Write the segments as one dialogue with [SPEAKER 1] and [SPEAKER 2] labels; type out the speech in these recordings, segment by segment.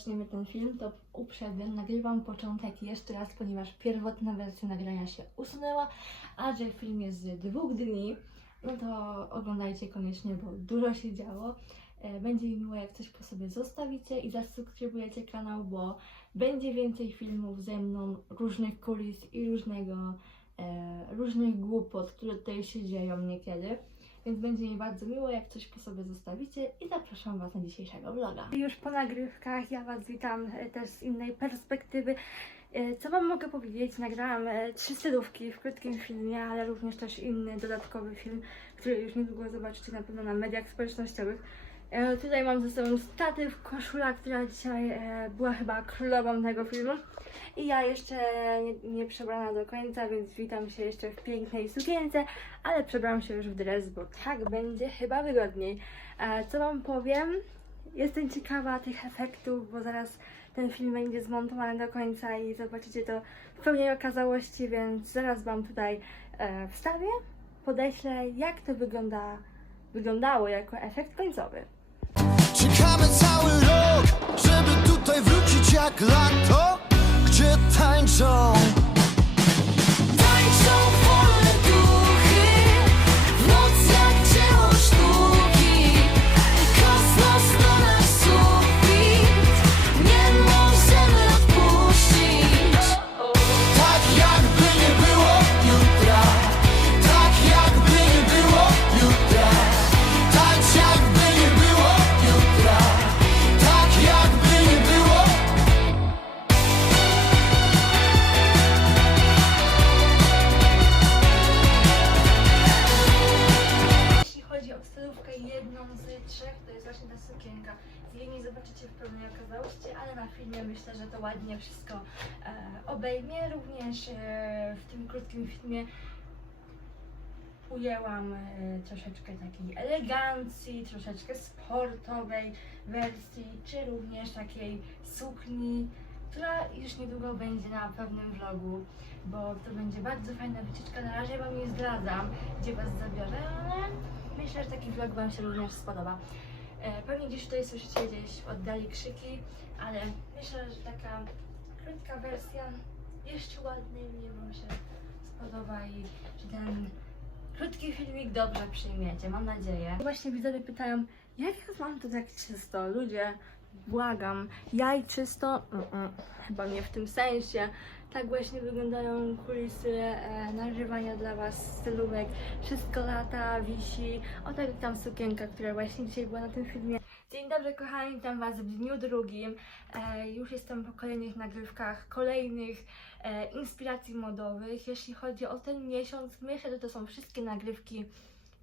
[SPEAKER 1] zaczniemy ten film, to uprzedzam, nagrywam początek jeszcze raz, ponieważ pierwotna wersja nagrania się usunęła, a że film jest z dwóch dni, no to oglądajcie koniecznie, bo dużo się działo. E, Będzie mi miło, jak coś po sobie zostawicie i zasubskrybujecie kanał, bo będzie więcej filmów ze mną, różnych kulis i różnego, e, różnych głupot, które tutaj się dzieją niekiedy. Więc będzie mi bardzo miło, jak coś po sobie zostawicie i zapraszam Was na dzisiejszego vloga. Już po nagrywkach ja Was witam e, też z innej perspektywy. E, Co Wam mogę powiedzieć? Nagrałam e, trzy stylówki w krótkim filmie, ale również też inny dodatkowy film, który już niedługo zobaczycie na pewno na mediach społecznościowych. E, Tutaj mam ze sobą statyw, koszula, która dzisiaj e, była chyba królową tego filmu. I ja jeszcze nie, nie przebrana do końca, więc witam się jeszcze w pięknej sukience, ale przebrałam się już w dres, bo tak będzie chyba wygodniej. E, Co Wam powiem? Jestem ciekawa tych efektów, bo zaraz ten film będzie zmontowany do końca i zobaczycie to w pełnej okazałości, więc zaraz Wam tutaj wstawię, podeślę jak to wygląda, wyglądało jako efekt końcowy.
[SPEAKER 2] Cały rok, żeby tutaj wrócić jak lato, gdzie. Tańczą
[SPEAKER 1] myślę, że to ładnie wszystko e, obejmie. Również e, w tym krótkim filmie ujęłam e, troszeczkę takiej elegancji, troszeczkę sportowej wersji, czy również takiej sukni, która już niedługo będzie na pewnym vlogu, bo to będzie bardzo fajna wycieczka. Na razie Wam nie zdradzam, gdzie Was zabiorę, ale myślę, że taki vlog Wam się również spodoba. Pewnie gdzieś tutaj słyszycie gdzieś oddali krzyki, ale myślę, że taka krótka wersja jeszcze ładniej mnie Wam się spodoba i że ten krótki filmik dobrze przyjmiecie, mam nadzieję. Właśnie widzowie pytają, jak ja mam to tak czysto? Ludzie, błagam, jaj czysto? Mm-mm, chyba nie w tym sensie. Tak właśnie wyglądają kulisy e, nagrywania dla Was stylówek. Wszystko lata, wisi. O tak tam sukienka, która właśnie dzisiaj była na tym filmie. Dzień dobry kochani, witam Was w dniu drugim. E, już jestem po kolejnych nagrywkach, kolejnych e, inspiracji modowych. Jeśli chodzi o ten miesiąc, myślę, że to są wszystkie nagrywki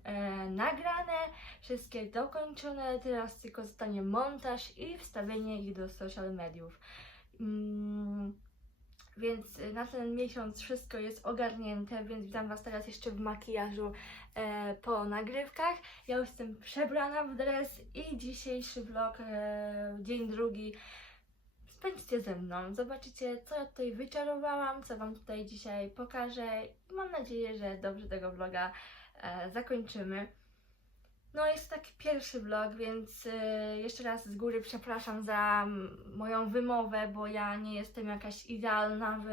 [SPEAKER 1] e, nagrane, wszystkie dokończone. Teraz tylko zostanie montaż i wstawienie ich do social mediów. Mm, więc y, na ten miesiąc wszystko jest ogarnięte, więc witam Was teraz jeszcze w makijażu e, po nagrywkach. Ja już jestem przebrana w dres i dzisiejszy vlog, e, dzień drugi, spędźcie ze mną. Zobaczycie, co ja tutaj wyczarowałam, co Wam tutaj dzisiaj pokażę i mam nadzieję, że dobrze tego vloga e, zakończymy. No jest taki pierwszy vlog, więc y, jeszcze raz z góry przepraszam za moją wymowę, bo ja nie jestem jakaś idealna w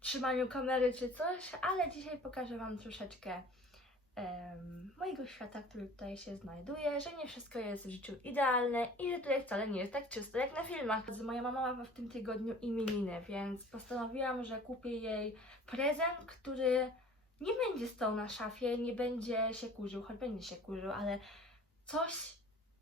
[SPEAKER 1] trzymaniu kamery czy coś, ale dzisiaj pokażę Wam troszeczkę mojego świata, który tutaj się znajduje, że nie wszystko jest w życiu idealne i że tutaj wcale nie jest tak czysto jak na filmach. Moja mama ma w tym tygodniu imieniny, więc postanowiłam, że kupię jej prezent, który nie będzie stał na szafie, nie będzie się kurzył, choć będzie się kurzył, ale coś,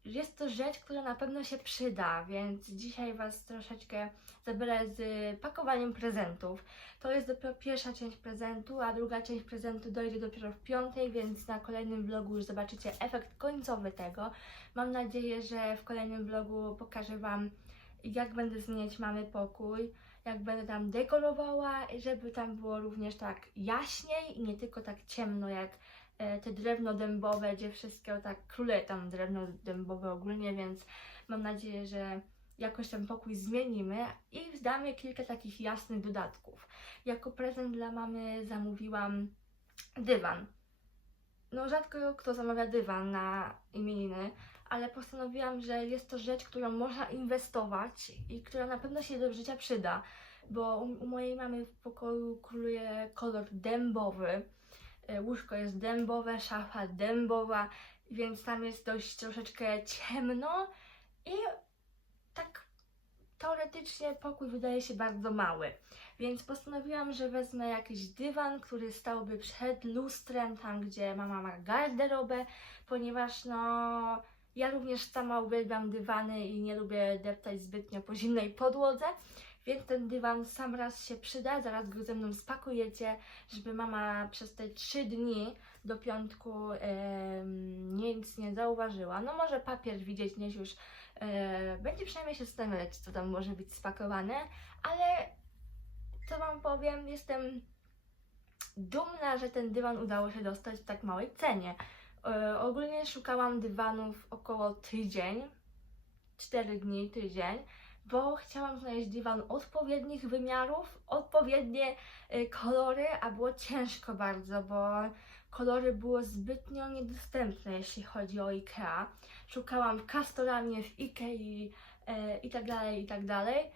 [SPEAKER 1] jest to rzecz, która na pewno się przyda, więc dzisiaj Was troszeczkę zabiorę z pakowaniem prezentów. To jest dopiero pierwsza część prezentu, a druga część prezentu dojdzie dopiero w piątej, więc na kolejnym vlogu już zobaczycie efekt końcowy tego. Mam nadzieję, że w kolejnym vlogu pokażę Wam, jak będę zmieniać mamy pokój jak będę tam dekorowała, żeby tam było również tak jaśniej i nie tylko tak ciemno jak e, te drewno dębowe, gdzie wszystko tak króluje tam drewno dębowe ogólnie, więc mam nadzieję, że jakoś ten pokój zmienimy i damy kilka takich jasnych dodatków. Jako prezent dla mamy zamówiłam dywan. No rzadko kto zamawia dywan na imieniny, ale postanowiłam, że jest to rzecz, którą można inwestować i która na pewno się do życia przyda, bo u, mojej mamy w pokoju króluje kolor dębowy. E, Łóżko jest dębowe, szafa dębowa, więc tam jest dość troszeczkę ciemno i tak teoretycznie pokój wydaje się bardzo mały. Więc postanowiłam, że wezmę jakiś dywan, który stałby przed lustrem, tam gdzie mama ma garderobę, ponieważ no ja również sama uwielbiam dywany i nie lubię deptać zbytnio po zimnej podłodze, więc ten dywan sam raz się przyda, zaraz go ze mną spakujecie, żeby mama przez te trzy dni do piątku em, nic nie zauważyła. No może papier widzieć, nieś już e, będzie przynajmniej się zastanawiać, co tam może być spakowane, ale co Wam powiem, jestem dumna, że ten dywan udało się dostać w tak małej cenie. E, ogólnie szukałam dywanów około tydzień, 4 dni, tydzień, bo chciałam znaleźć dywan odpowiednich wymiarów, odpowiednie e, kolory, a było ciężko bardzo, bo kolory były zbytnio niedostępne, jeśli chodzi o IKEA. Szukałam w Castoramie, w Ikei e, i tak dalej, i tak dalej.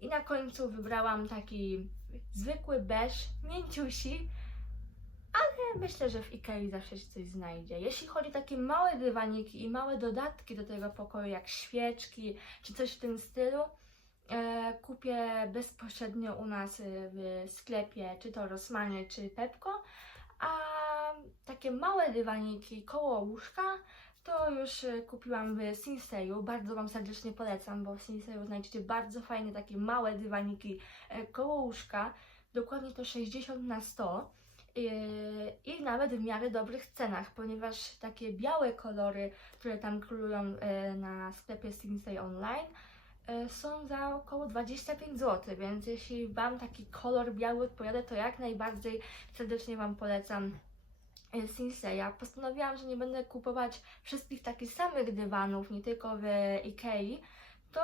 [SPEAKER 1] I na końcu wybrałam taki zwykły beż, mięciusi, ale myślę, że w Ikei zawsze się coś znajdzie. Jeśli chodzi o takie małe dywaniki i małe dodatki do tego pokoju, jak świeczki czy coś w tym stylu, e, kupię bezpośrednio u nas e, w sklepie, czy to Rossmanie, czy Pepko, a takie małe dywaniki koło łóżka to już e, kupiłam w Sinseju. Bardzo Wam serdecznie polecam, bo w Sinseju znajdziecie bardzo fajne takie małe dywaniki e, koło łóżka. Dokładnie to 60 na 100 yy, i nawet w miarę dobrych cenach, ponieważ takie białe kolory, które tam królują e, na sklepie Sinsei Online, e, są za około 25 zł, więc jeśli Wam taki kolor biały odpowiada, to jak najbardziej serdecznie Wam polecam Sinseya. Postanowiłam, że nie będę kupować wszystkich takich samych dywanów, nie tylko w Ikei, to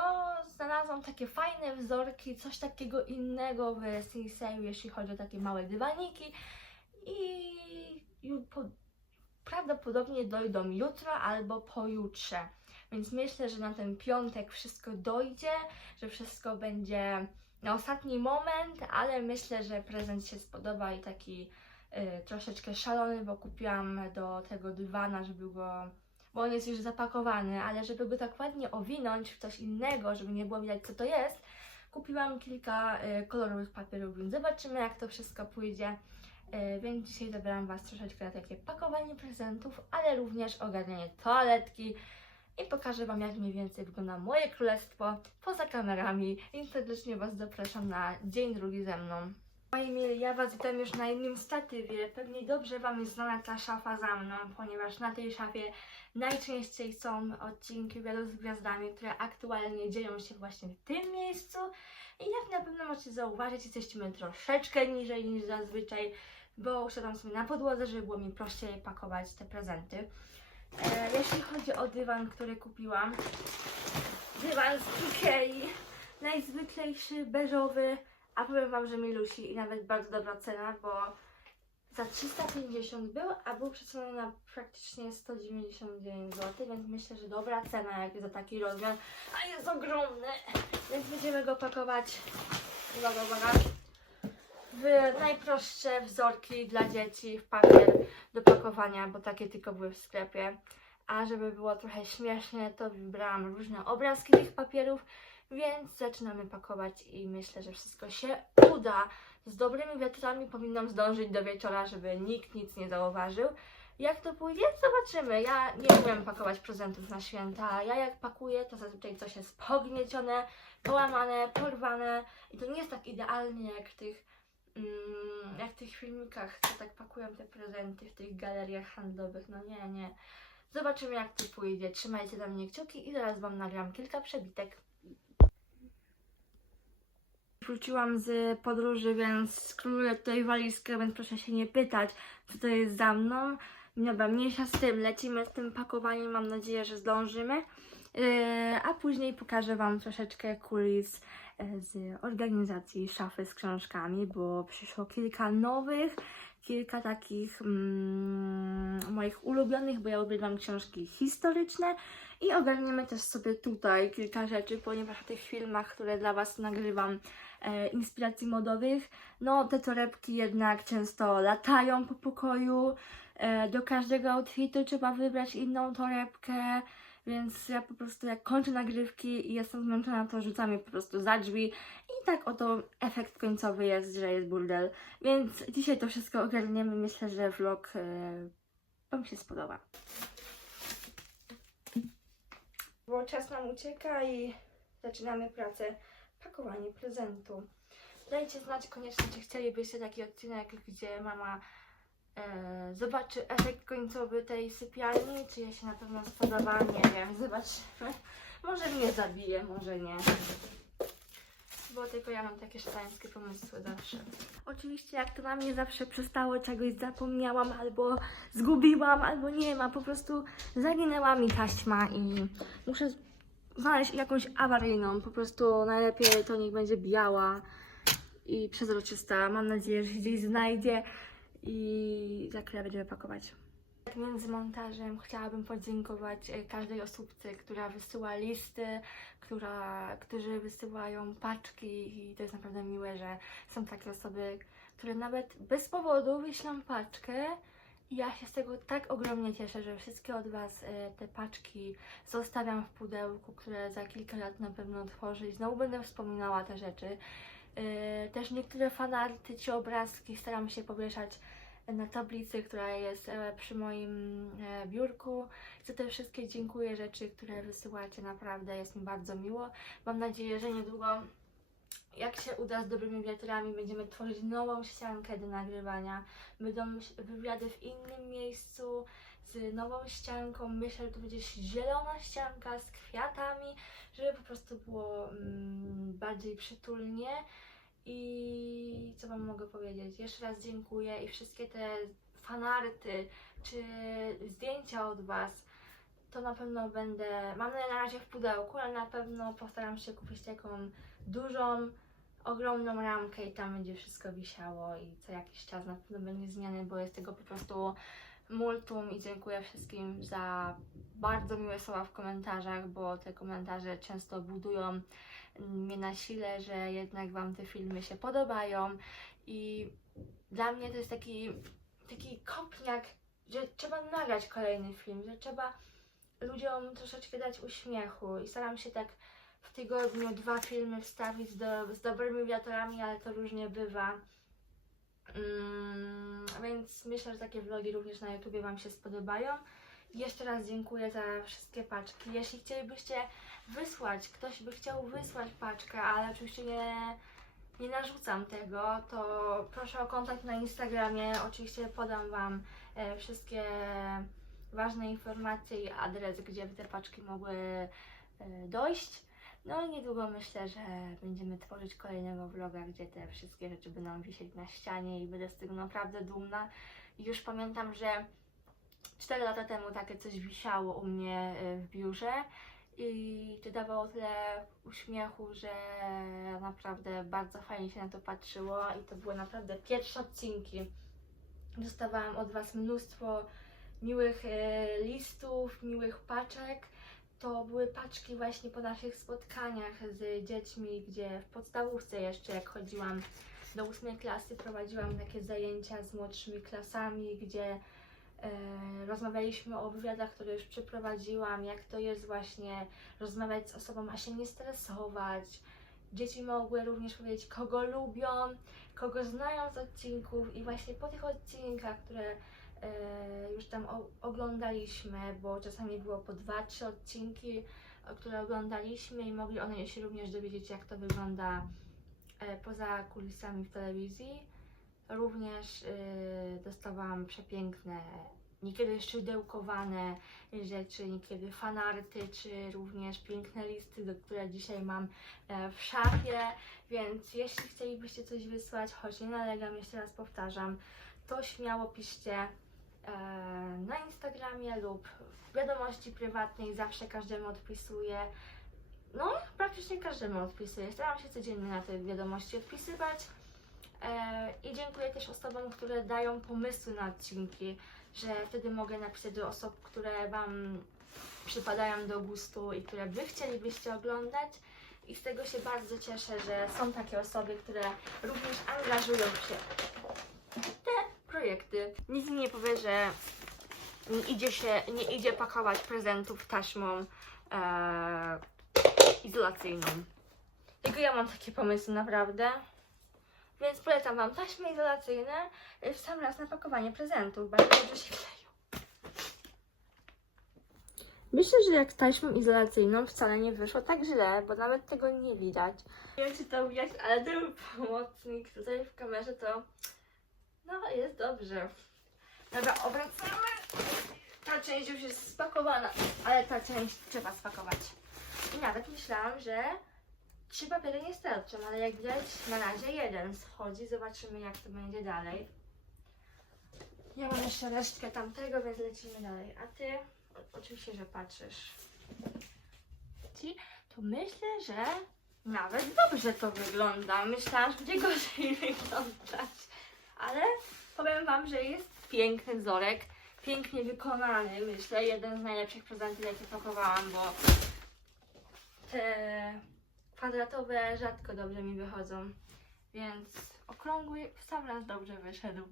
[SPEAKER 1] znalazłam takie fajne wzorki, coś takiego innego w Sinseyu, jeśli chodzi o takie małe dywaniki i po, prawdopodobnie dojdą jutro albo pojutrze. Więc myślę, że na ten piątek wszystko dojdzie, że wszystko będzie na ostatni moment, ale myślę, że prezent się spodoba i taki y, troszeczkę szalony, bo kupiłam do tego dywana, żeby go bo on jest już zapakowany, ale żeby go tak ładnie owinąć w coś innego, żeby nie było widać co to jest, kupiłam kilka y, kolorowych papierów, więc zobaczymy jak to wszystko pójdzie. Y, więc dzisiaj zabrałam Was troszeczkę na takie pakowanie prezentów, ale również ogarnianie toaletki i pokażę Wam jak mniej więcej wygląda moje królestwo poza kamerami. I serdecznie Was zapraszam na dzień drugi ze mną. Moi mili, ja Was witam już na innym statywie. Pewnie dobrze Wam jest znana ta szafa za mną, ponieważ na tej szafie najczęściej są odcinki wielu z gwiazdami, które aktualnie dzieją się właśnie w tym miejscu. I jak na pewno możecie zauważyć, jesteśmy troszeczkę niżej niż zazwyczaj, bo usiadłam sobie na podłodze, żeby było mi prościej pakować te prezenty. E, jeśli chodzi o dywan, który kupiłam, dywan z Ikei, najzwyklejszy, beżowy, a powiem Wam, że milusi i nawet bardzo dobra cena, bo za 350 był, a był przeceniony na praktycznie 199 zł, więc myślę, że dobra cena jak za taki rozmiar, a jest ogromny, więc będziemy go pakować, uwaga, uwaga, w najprostsze wzorki dla dzieci w papier do pakowania, bo takie tylko były w sklepie. A żeby było trochę śmiesznie, to wybrałam różne obrazki tych papierów, więc zaczynamy pakować i myślę, że wszystko się uda. Z dobrymi wiatrami powinnam zdążyć do wieczora, żeby nikt nic nie zauważył. Jak to pójdzie? Zobaczymy. Ja nie umiem pakować prezentów na święta. Ja jak pakuję, to zazwyczaj coś jest pogniecione, połamane, porwane i to nie jest tak idealnie jak w tych, jak w tych filmikach, co tak pakują te prezenty w tych galeriach handlowych. No nie, nie. Zobaczymy jak to pójdzie. Trzymajcie za mnie kciuki i zaraz Wam nagram kilka przebitek. Wróciłam z podróży, więc skróluję tutaj walizkę, więc proszę się nie pytać, co to jest za mną. Dobra, mniejsza z tym, lecimy z tym pakowaniem, mam nadzieję, że zdążymy. Yy, a później pokażę Wam troszeczkę kulis e, z organizacji szafy z książkami, bo przyszło kilka nowych, kilka takich mm, moich ulubionych, bo ja uwielbiam książki historyczne. I ogarniemy też sobie tutaj kilka rzeczy, ponieważ w tych filmach, które dla Was nagrywam, e, inspiracji modowych, no te torebki jednak często latają po pokoju, e, do każdego outfitu trzeba wybrać inną torebkę, więc ja po prostu jak kończę nagrywki i jestem zmęczona, to rzucam je po prostu za drzwi i tak oto efekt końcowy jest, że jest burdel. Więc dzisiaj to wszystko ogarniemy. Myślę, że vlog e, Wam się spodoba. Bo czas nam ucieka i zaczynamy pracę pakowanie prezentu. Dajcie znać koniecznie, czy chcielibyście taki odcinek, gdzie mama e, zobaczy efekt końcowy tej sypialni, czy jej się na pewno spodoba, nie wiem, zobaczymy. Może mnie zabije, może nie. Bo tylko ja mam takie szatańskie pomysły zawsze. Oczywiście jak to na mnie zawsze przestało, czegoś zapomniałam, albo zgubiłam, albo nie ma, po prostu zaginęła mi taśma i muszę znaleźć jakąś awaryjną, po prostu najlepiej to niech będzie biała i przezroczysta. Mam nadzieję, że gdzieś znajdzie i za chwilę będziemy pakować. Tak Między montażem chciałabym podziękować e, każdej osobce, która wysyła listy, która, którzy wysyłają paczki i to jest naprawdę miłe, że są takie osoby, które nawet bez powodu wyślą paczkę i ja się z tego tak ogromnie cieszę, że wszystkie od Was e, te paczki zostawiam w pudełku, które za kilka lat na pewno otworzę i znowu będę wspominała te rzeczy. E, Też niektóre fanarty czy obrazki staram się powieszać na tablicy, która jest e, przy moim e, biurku. Za te wszystkie dziękuję rzeczy, które wysyłacie, naprawdę jest mi bardzo miło. Mam nadzieję, że niedługo, jak się uda z dobrymi wiatrami, będziemy tworzyć nową ściankę do nagrywania. Będą wywiady w innym miejscu z nową ścianką. Myślę, że to będzie zielona ścianka z kwiatami, żeby po prostu było mm, bardziej przytulnie. I co Wam mogę powiedzieć? Jeszcze raz dziękuję i wszystkie te fanarty czy zdjęcia od Was, to na pewno będę, mam na razie w pudełku, ale na pewno postaram się kupić taką dużą, ogromną ramkę i tam będzie wszystko wisiało i co jakiś czas na pewno będzie zmiany, bo jest tego po prostu multum i dziękuję wszystkim za bardzo miłe słowa w komentarzach, bo te komentarze często budują mnie na sile, że jednak Wam te filmy się podobają i dla mnie to jest taki, taki kopniak, że trzeba nagrać kolejny film, że trzeba ludziom troszeczkę dać uśmiechu i staram się tak w tygodniu dwa filmy wstawić do, z dobrymi wiatrami, ale to różnie bywa. Mm, więc myślę, że takie vlogi również na YouTubie Wam się spodobają. Jeszcze raz dziękuję za wszystkie paczki. Jeśli chcielibyście wysłać, ktoś by chciał wysłać paczkę, ale oczywiście nie, nie narzucam tego, to proszę o kontakt na Instagramie. Oczywiście podam Wam e, wszystkie ważne informacje i adres, gdzie by te paczki mogły e, dojść. No i niedługo myślę, że będziemy tworzyć kolejnego vloga, gdzie te wszystkie rzeczy będą wisieć na ścianie i będę z tego naprawdę dumna. Już pamiętam, że 4 lata temu takie coś wisiało u mnie e, w biurze i to dawało tyle uśmiechu, że naprawdę bardzo fajnie się na to patrzyło i to były naprawdę pierwsze odcinki. Dostawałam od Was mnóstwo miłych e, listów, miłych paczek. To były paczki właśnie po naszych spotkaniach z dziećmi, gdzie w podstawówce jeszcze jak chodziłam do ósmej klasy prowadziłam takie zajęcia z młodszymi klasami, gdzie e, rozmawialiśmy o wywiadach, które już przeprowadziłam, jak to jest właśnie rozmawiać z osobą, a się nie stresować. Dzieci mogły również powiedzieć, kogo lubią, kogo znają z odcinków i właśnie po tych odcinkach, które już tam oglądaliśmy, bo czasami było po dwa, trzy odcinki, o które oglądaliśmy i mogli one się również dowiedzieć, jak to wygląda e, poza kulisami w telewizji. Również dostawałam przepiękne, niekiedy szydełkowane rzeczy, niekiedy fanarty, czy również piękne listy, do które dzisiaj mam e, w szafie. Więc jeśli chcielibyście coś wysłać, choć nie nalegam, jeszcze raz powtarzam, to śmiało piszcie. E, na Instagramie lub w wiadomości prywatnej. Zawsze każdemu odpisuję. No, praktycznie każdemu odpisuję. Staram się codziennie na te wiadomości odpisywać. E, I dziękuję też osobom, które dają pomysły na odcinki, że wtedy mogę napisać do osób, które Wam przypadają do gustu i które Wy chcielibyście oglądać. I z tego się bardzo cieszę, że są takie osoby, które również angażują się projekty. Nic mi nie powie, że nie idzie się, nie idzie pakować prezentów taśmą e, izolacyjną. Tylko ja mam takie pomysły naprawdę. Więc polecam Wam taśmy izolacyjne y, w sam raz na pakowanie prezentów. Bardzo dobrze się kleją. Myślę, że jak z taśmą izolacyjną wcale nie wyszło tak źle, bo nawet tego nie widać. Nie wiem, czy to widać, ale ten pomocnik tutaj w kamerze to... No, jest dobrze. Dobra, obracamy. Ta część już jest spakowana, ale ta część trzeba spakować. I nawet myślałam, że trzy papiery nie starczą, ale jak widać na razie jeden schodzi. Zobaczymy jak to będzie dalej. Ja mam jeszcze resztkę tamtego, więc lecimy dalej. A ty oczywiście, że patrzysz. Ci, to myślę, że nawet dobrze to wygląda. Myślałam, że będzie gorzej wyglądać. Ale powiem wam, że jest piękny wzorek. Pięknie wykonany, myślę. Jeden z najlepszych prezentów, jakie pakowałam, bo te kwadratowe rzadko dobrze mi wychodzą, więc okrągły sam raz dobrze wyszedł.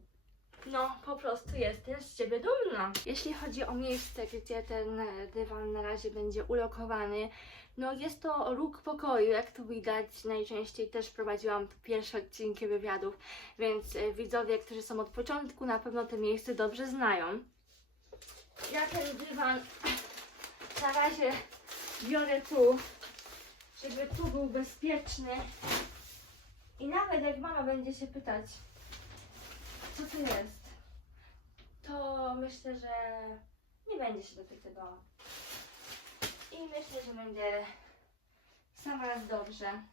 [SPEAKER 1] No, po prostu jestem z Ciebie dumna. Jeśli chodzi o miejsce, gdzie ten e, dywan na razie będzie ulokowany, no jest to róg pokoju, jak tu widać. Najczęściej też prowadziłam tu pierwsze odcinki wywiadów, więc e, widzowie, którzy są od początku, na pewno to miejsce dobrze znają. Ja ten dywan na razie biorę tu, żeby tu był bezpieczny. I nawet jak mama będzie się pytać, co to jest, to myślę, że nie będzie się dopytywała. I myślę, że będzie sam raz dobrze.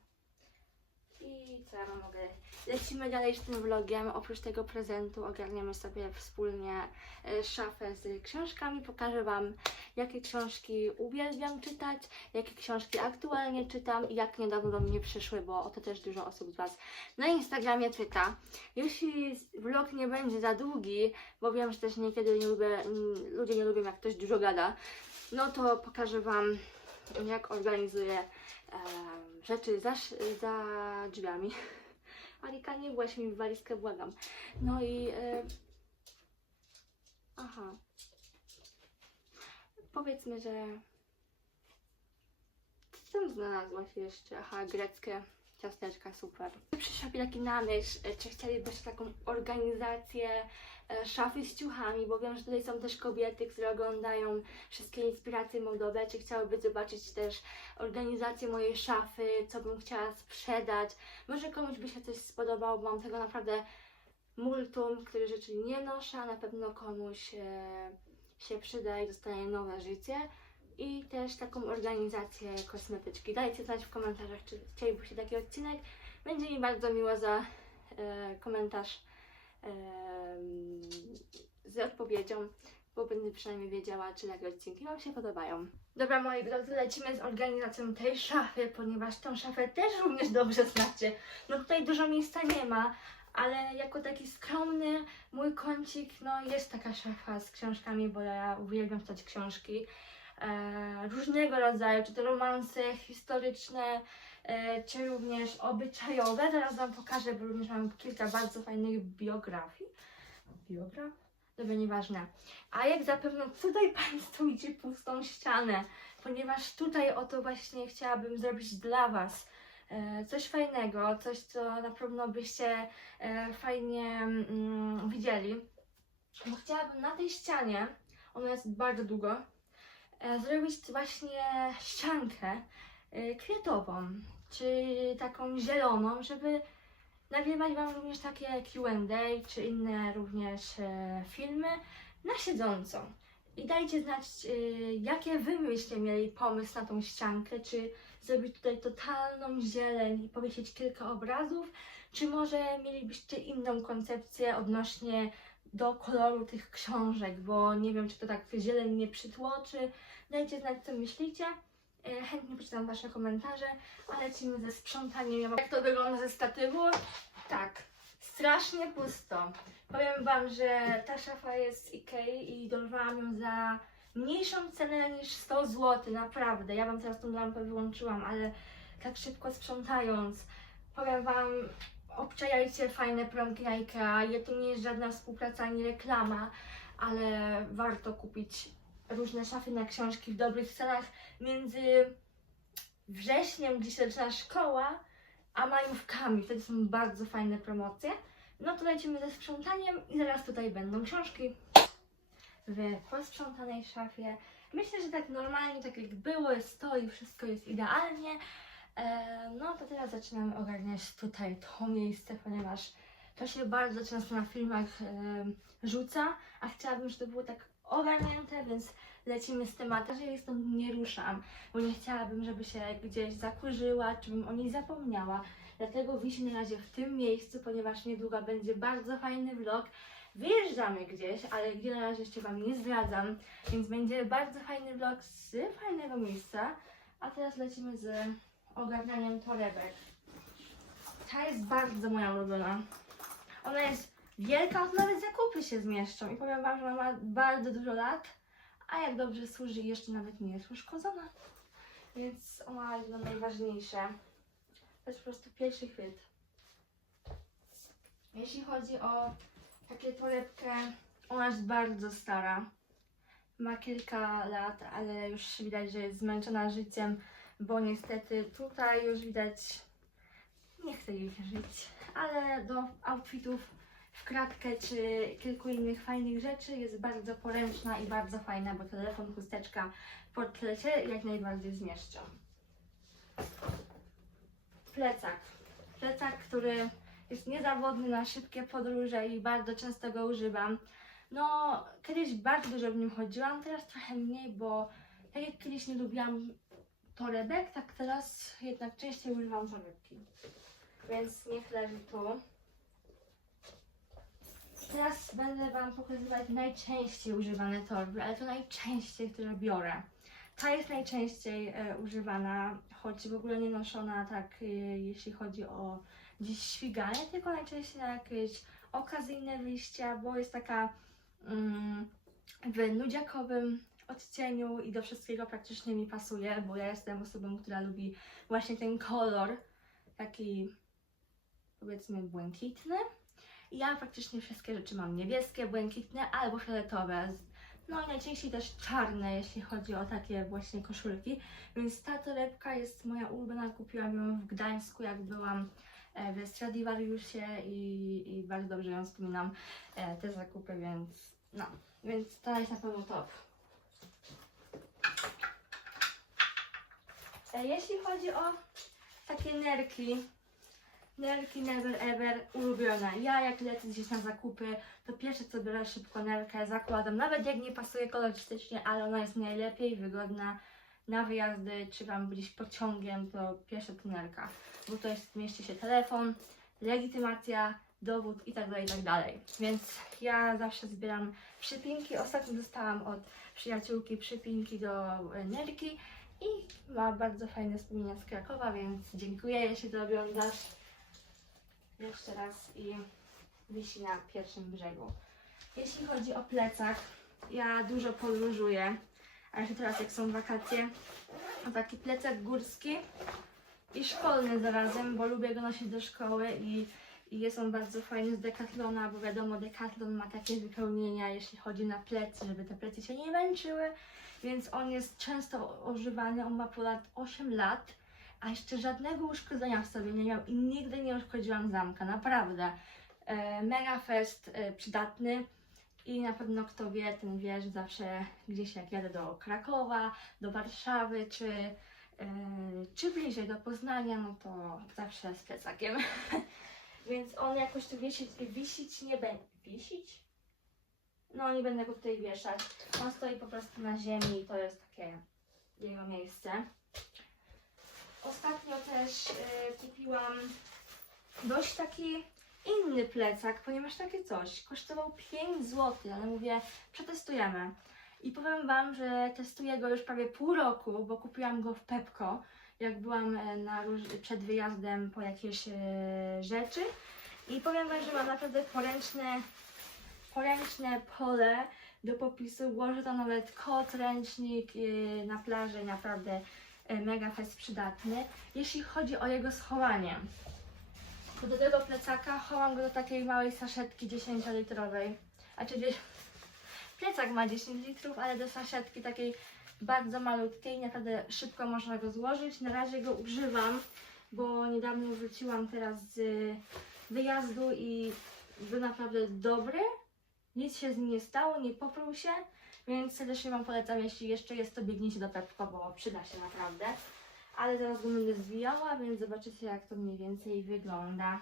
[SPEAKER 1] I co ja wam mogę? Lecimy dalej z tym vlogiem. Oprócz tego prezentu ogarniemy sobie wspólnie e, szafę z książkami. Pokażę Wam, jakie książki uwielbiam czytać, jakie książki aktualnie czytam i jak niedawno do mnie przyszły, bo o to też dużo osób z Was na Instagramie pyta. Jeśli vlog nie będzie za długi, bo wiem, że też niekiedy nie lubię, mm, ludzie nie lubią jak ktoś dużo gada, no to pokażę Wam, jak organizuję rzeczy za, za drzwiami. Alika, nie właś mi w walizkę, błagam. No i... Aha. Powiedzmy, że... Co tam znalazłaś jeszcze? Aha, greckie ciasteczka, super. Przyszła mi taki namysł, e, czy chcielibyście taką organizację szafy z ciuchami, bo wiem, że tutaj są też kobiety, które oglądają wszystkie inspiracje modowe, czy chciałyby zobaczyć też organizację mojej szafy, co bym chciała sprzedać. Może komuś by się coś spodobało, bo mam tego naprawdę multum, który rzeczy nie noszę, a na pewno komuś e, się przyda i dostanie nowe życie. I też taką organizację kosmetyczki. Dajcie znać w komentarzach, czy chcielibyście taki odcinek. Będzie mi bardzo miło za e, komentarz z odpowiedzią, bo będę przynajmniej wiedziała, czy takie odcinki Wam się podobają. Dobra, moi drodzy, lecimy z organizacją tej szafy, ponieważ tą szafę też również dobrze znacie. No tutaj dużo miejsca nie ma, ale jako taki skromny mój kącik, no jest taka szafa z książkami, bo ja uwielbiam czytać książki. E, różnego rodzaju, czy to romanse historyczne, czy również obyczajowe. Zaraz Wam pokażę, bo również mam kilka bardzo fajnych biografii. Biograf? Dobra, nieważne. A jak zapewne tutaj Państwo widzicie pustą ścianę, ponieważ tutaj oto właśnie chciałabym zrobić dla Was e, coś fajnego, coś co na pewno byście e, fajnie mm, widzieli. Bo chciałabym na tej ścianie, ona jest bardzo długo, e, zrobić właśnie ściankę e, kwiatową, czy taką zieloną, żeby nagrywać Wam również takie Q&A, czy inne również e, filmy na siedząco. I dajcie znać, e, jakie Wy byście mieli pomysł na tą ściankę, czy zrobić tutaj totalną zieleń i powiesić kilka obrazów, czy może mielibyście inną koncepcję odnośnie do koloru tych książek, bo nie wiem, czy to tak zieleń nie przytłoczy. Dajcie znać, co myślicie. E, Chętnie przeczytam Wasze komentarze, a lecimy ze sprzątaniem. Ja Jak to wygląda ze statywu? Tak, strasznie pusto. Powiem Wam, że ta szafa jest z Ikei i dorwałam ją za mniejszą cenę niż 100 zł, naprawdę. Ja Wam teraz tą lampę wyłączyłam, ale tak szybko sprzątając, powiem Wam, obczajajcie fajne promki na Ikea. To nie jest żadna współpraca ani reklama, ale warto kupić różne szafy na książki w dobrych cenach między wrześniem, gdzie się zaczyna szkoła, a majówkami. Wtedy są bardzo fajne promocje. No to lecimy ze sprzątaniem i zaraz tutaj będą książki w posprzątanej szafie. Myślę, że tak normalnie, tak jak było, jest to i wszystko jest idealnie. E, no to teraz zaczynamy ogarniać tutaj to miejsce, ponieważ to się bardzo często na filmach e, rzuca, a chciałabym, żeby to było tak ogarnięte, więc lecimy z tematem, że jej stąd nie ruszam, bo nie chciałabym, żeby się gdzieś zakurzyła, czy bym o niej zapomniała. Dlatego wisi na razie w tym miejscu, ponieważ niedługo będzie bardzo fajny vlog. Wyjeżdżamy gdzieś, ale gdzie na razie jeszcze Wam nie zdradzam, więc będzie bardzo fajny vlog z fajnego miejsca. A teraz lecimy z ogarnianiem torebek. Ta jest bardzo moja ulubiona. Ona jest wielka, to nawet zakupy się zmieszczą i powiem Wam, że ona ma bardzo dużo lat, a jak dobrze służy jeszcze nawet nie jest uszkodzona. Więc ona jest najważniejsze. To jest po prostu pierwszy chwyt. Jeśli chodzi o takie torebkę, ona jest bardzo stara. Ma kilka lat, ale już widać, że jest zmęczona życiem, bo niestety tutaj już widać, nie chcę jej wierzyć, ale do outfitów w kratkę czy kilku innych fajnych rzeczy jest bardzo poręczna i bardzo fajna, bo telefon, chusteczka, portlecie jak najbardziej zmieszczą. Plecak. Plecak, który jest niezawodny na szybkie podróże i bardzo często go używam. No, kiedyś bardzo dużo w nim chodziłam, teraz trochę mniej, bo tak jak kiedyś nie lubiłam torebek, tak teraz jednak częściej używam torebki. Więc niech leży tu. Teraz będę Wam pokazywać najczęściej używane torby, ale to najczęściej, które biorę. Ta jest najczęściej e, używana, choć w ogóle nie noszona tak, e, jeśli chodzi o gdzieś świganie, tylko najczęściej na jakieś okazyjne wyjścia, bo jest taka mm, w nudziakowym odcieniu i do wszystkiego praktycznie mi pasuje, bo ja jestem osobą, która lubi właśnie ten kolor, taki powiedzmy błękitny. Ja praktycznie wszystkie rzeczy mam niebieskie, błękitne albo fioletowe. No i najczęściej też czarne, jeśli chodzi o takie właśnie koszulki. Więc ta torebka jest moja ulubiona. Kupiłam ją w Gdańsku, jak byłam e, w Stradivariusie i, i bardzo dobrze ją wspominam e, te zakupy, więc no, więc to jest na pewno top. E, Jeśli chodzi o takie nerki, nerki never ever ulubiona. Ja jak lecę gdzieś na zakupy, to pierwsze co biorę szybko nerkę, zakładam, nawet jak nie pasuje kolorystycznie, ale ona jest najlepiej wygodna na wyjazdy, czy tam gdzieś pociągiem, to pierwsze to nerka, bo to jest, mieści się telefon, legitymacja, dowód i tak dalej, i tak dalej. Więc ja zawsze zbieram przypinki. Ostatnio dostałam od przyjaciółki przypinki do e, nerki i ma bardzo fajne wspomnienia z Krakowa, więc dziękuję, jeśli to oglądasz jeszcze raz i wisi na pierwszym brzegu. Jeśli chodzi o plecak, ja dużo podróżuję, a jeszcze teraz jak są wakacje, to taki plecak górski i szkolny zarazem, bo lubię go nosić do szkoły i, i jest on bardzo fajny z Decathlona, bo wiadomo Decathlon ma takie wypełnienia, jeśli chodzi na plecy, żeby te plecy się nie męczyły, więc on jest często używany, on ma ponad 8 lat, a jeszcze żadnego uszkodzenia w sobie nie miał i nigdy nie uszkodziłam zamka, naprawdę. E, mega fest, e, przydatny i na pewno kto wie, ten wie, że zawsze gdzieś jak jadę do Krakowa, do Warszawy, czy, e, czy bliżej do Poznania, no to zawsze z plecakiem. Więc on jakoś tu wisić, wisić nie będzie. Wisić? No nie będę go tutaj wieszać. On stoi po prostu na ziemi i to jest takie jego miejsce. Ostatnio też e, kupiłam dość taki inny plecak, ponieważ takie coś kosztował 5 zł, ale mówię, przetestujemy. I powiem Wam, że testuję go już prawie pół roku, bo kupiłam go w Pepko, jak byłam e, na przed wyjazdem po jakieś e, rzeczy. I powiem Wam, że mam naprawdę poręczne, poręczne pole do popisu. Włożę tam nawet kot, ręcznik na plaży, naprawdę mega fest przydatny. Jeśli chodzi o jego schowanie, to do tego plecaka chowam go do takiej małej saszetki 10-litrowej. A czy gdzieś plecak ma 10 litrów, ale do saszetki takiej bardzo malutkiej, naprawdę szybko można go złożyć. Na razie go używam, bo niedawno wróciłam teraz z wyjazdu i był naprawdę dobry. Nic się z nim nie stało, nie popruł się, więc serdecznie Wam polecam, jeśli jeszcze jest, to biegnijcie do Pepko, bo przyda się naprawdę. Ale zaraz go będę zwijała, więc zobaczycie jak to mniej więcej wygląda.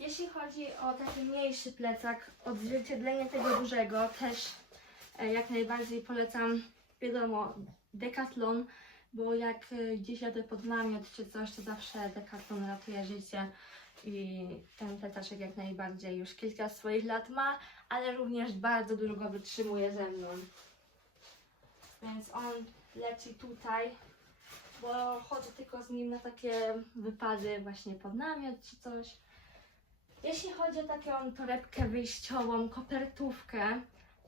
[SPEAKER 1] Jeśli chodzi o taki mniejszy plecak, odzwierciedlenie tego dużego też e, jak najbardziej polecam, wiadomo, Decathlon, bo jak e, gdzieś jadę pod namiot czy coś, to zawsze Decathlon ratuje życie i ten plecaczek jak najbardziej już kilka swoich lat ma, ale również bardzo długo wytrzymuje ze mną. Więc on leci tutaj, bo chodzę tylko z nim na takie wypady właśnie pod namiot czy coś. Jeśli chodzi o taką torebkę wyjściową, kopertówkę,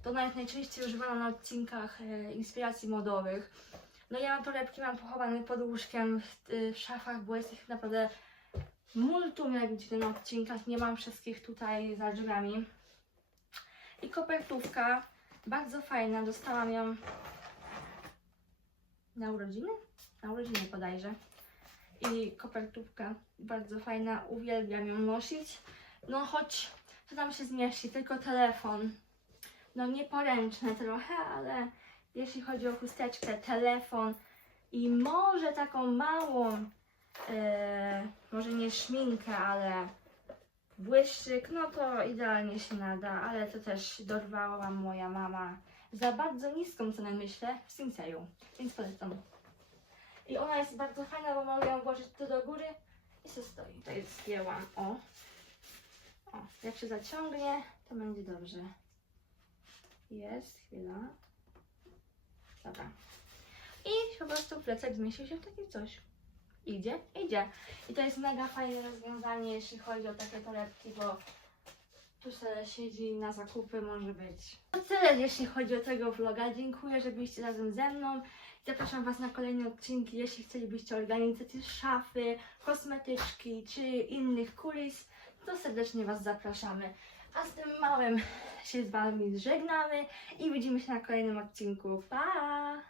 [SPEAKER 1] to nawet najczęściej używana na odcinkach e, inspiracji modowych. No ja mam torebki, mam pochowane pod łóżkiem w, w szafach, bo jest ich naprawdę multum, jak widzicie na odcinkach. Nie mam wszystkich tutaj za drzwiami. I kopertówka, bardzo fajna, dostałam ją na urodziny? Na urodziny bodajże. I kopertówka bardzo fajna, uwielbiam ją nosić. No choć co tam się zmieści, tylko telefon. No nieporęczne trochę, ale jeśli chodzi o chusteczkę, telefon i może taką małą, może nie szminkę, ale błyszczyk, no to idealnie się nada, ale to też dorwała moja mama za bardzo niską cenę, myślę, w Sinseju, więc polecam. I ona jest bardzo fajna, bo mogę ją włożyć tu do góry i się stoi. To jest zdjęłam, o. O, jak się zaciągnie, to będzie dobrze. Jest, chwila. Dobra. I po prostu plecak zmieścił się w takie coś. Idzie? Idzie. I to jest mega fajne rozwiązanie, jeśli chodzi o takie torebki, bo tu sobie siedzi na zakupy może być. To tyle, jeśli chodzi o tego vloga. Dziękuję, że byliście razem ze mną. Zapraszam Was na kolejne odcinki, jeśli chcielibyście organizację szafy, kosmetyczki czy innych kulis, to serdecznie Was zapraszamy. A z tym małym się z Wami żegnamy i widzimy się na kolejnym odcinku. Pa!